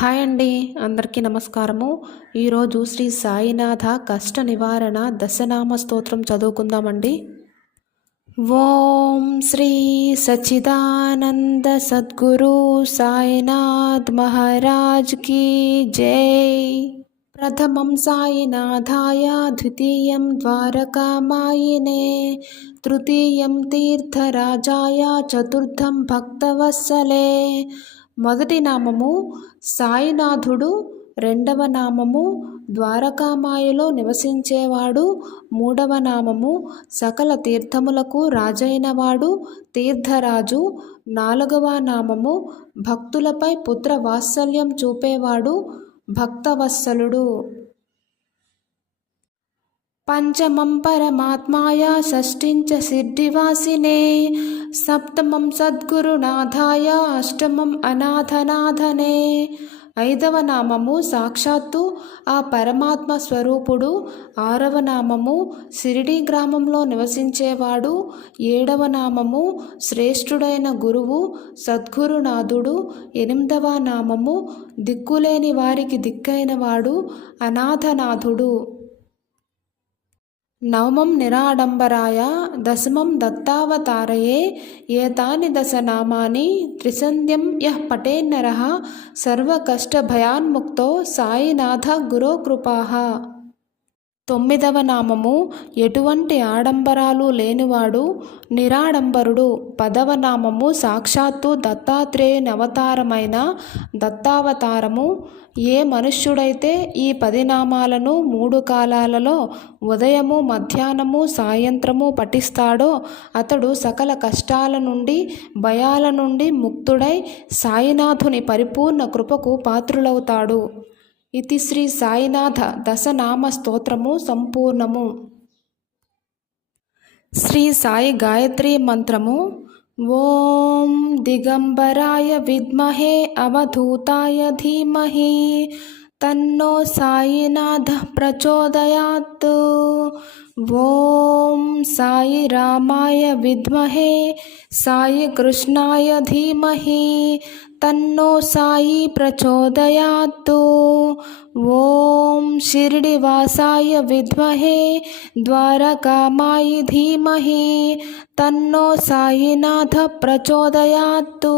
Hi అండి, అందరికీ నమస్కారము. ఈరోజు శ్రీ సాయినాథ కష్ట నివారణ దశనామ స్తోత్రం చదువుకుందామండి. ఓం శ్రీ సచ్చిదానంద సద్గురు సాయినాథ్ మహారాజ్ కీ జై. ప్రథమం సాయినాథాయ, ద్వితీయం ద్వారకామాయినే, తృతీయం తీర్థరాజాయ, చతుర్థం భక్తవత్సలే. మొదటి నామము సాయినాథుడు, రెండవ నామము ద్వారకామాయలో నివసించేవాడు, మూడవ నామము సకల తీర్థములకు రాజైనవాడు తీర్థరాజు, నాలుగవ నామము భక్తులపై పుత్ర వాత్సల్యం చూపేవాడు భక్తవత్సలుడు. పంచమం పరమాత్మాయ, షష్ఠించ సిద్ధివాసినే, సప్తమం సద్గురునాథాయ, అష్టమం అనాథనాథనే. ఐదవ నామము సాక్షాత్తు ఆ పరమాత్మ స్వరూపుడు, ఆరవ నామము షిరిడి గ్రామంలో నివసించేవాడు, ఏడవ నామము శ్రేష్ఠుడైన గురువు సద్గురునాథుడు, ఎనిమిదవ నామము దిక్కులేని వారికి దిక్కైనవాడు అనాథనాథుడు. నవమం నిరాడంబరాయ, దశమం దత్తావతారయే. ఏతాని దశనామాని త్రిసంధ్యం యః పఠేన్నరః సర్వకష్టభయాన్ముక్తో సాయినాథ గురో కృపాః. తొమ్మిదవ నామము ఎటువంటి ఆడంబరాలు లేనివాడు నిరాడంబరుడు. పదవ నామము సాక్షాత్తు దత్తాత్రేయుని అవతారమైన దత్తావతారము. ఏ మనుష్యుడైతే ఈ 10 నామాలను 3 కాలాలలో ఉదయము, మధ్యాహ్నము, సాయంత్రము పఠిస్తాడో అతడు సకల కష్టాల నుండి, భయాల నుండి ముక్తుడై సాయినాథుని పరిపూర్ణ కృపకు పాత్రులవుతాడు. ఇది శ్రీ సాయినాథ దశనామ స్తోత్రము సంపూర్ణము. శ్రీ సాయి గాయత్రి మంత్రము. ఓం దిగంబరాయ విద్మహే అవధూతాయ ధీమహి తన్నో సాయినాథ ప్రచోదయాత్. ఓం సాయి రామాయ విద్మహే సాయి కృష్ణాయ ధీమహి తన్నో సాయి ప్రచోదయాత్. ఓం షిరిడివాసాయ విద్మహే ద్వారకామాయి ధీమహి తన్నో సాయినాథ ప్రచోదయాత్.